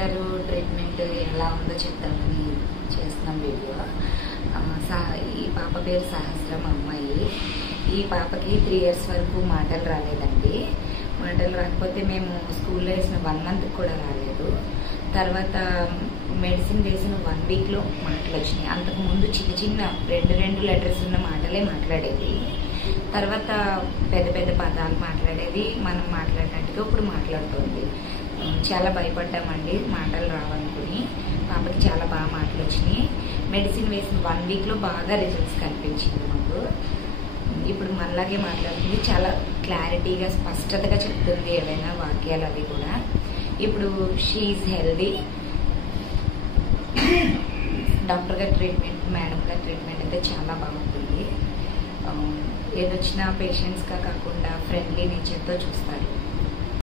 గారు ట్రీట్మెంట్ ఎలా ఉందో చెప్తామని చేస్తున్నాం వీడియో. ఈ పాప పేరు సహస్రం అమ్మాయి. ఈ పాపకి 3 years వరకు మాటలు రాలేదండి. మాటలు రాకపోతే మేము స్కూల్లో వేసిన 1 month కూడా రాలేదు. తర్వాత మెడిసిన్ వేసిన 1 weekలో మాటలు వచ్చినాయి. అంతకుముందు చిన్న చిన్న 2 letters ఉన్న మాటలే మాట్లాడేది. తర్వాత పెద్ద పెద్ద పదాలు మాట్లాడేది. మనం మాట్లాడినట్టుగా ఇప్పుడు మాట్లాడుతుంది. చాలా భయపడ్డామండి మాటలు రావనుకుని. పాపకి చాలా బాగా మాటలు వచ్చినాయి. మెడిసిన్ వేసిన 1 weekలో బాగా రిజల్ట్స్ కనిపించింది మాకు. ఇప్పుడు మనలాగే మాట్లాడుతుంది. చాలా క్లారిటీగా స్పష్టతగా చెప్తుంది ఏవైనా వాక్యాలు అవి కూడా. ఇప్పుడు షీఈ్ హెల్దీ. డాక్టర్ గారి ట్రీట్మెంట్, మేడం గారి ట్రీట్మెంట్ అయితే చాలా బాగుంటుంది. ఏదొచ్చినా పేషెంట్స్గా కాకుండా ఫ్రెండ్లీ నేచర్తో చూస్తారు.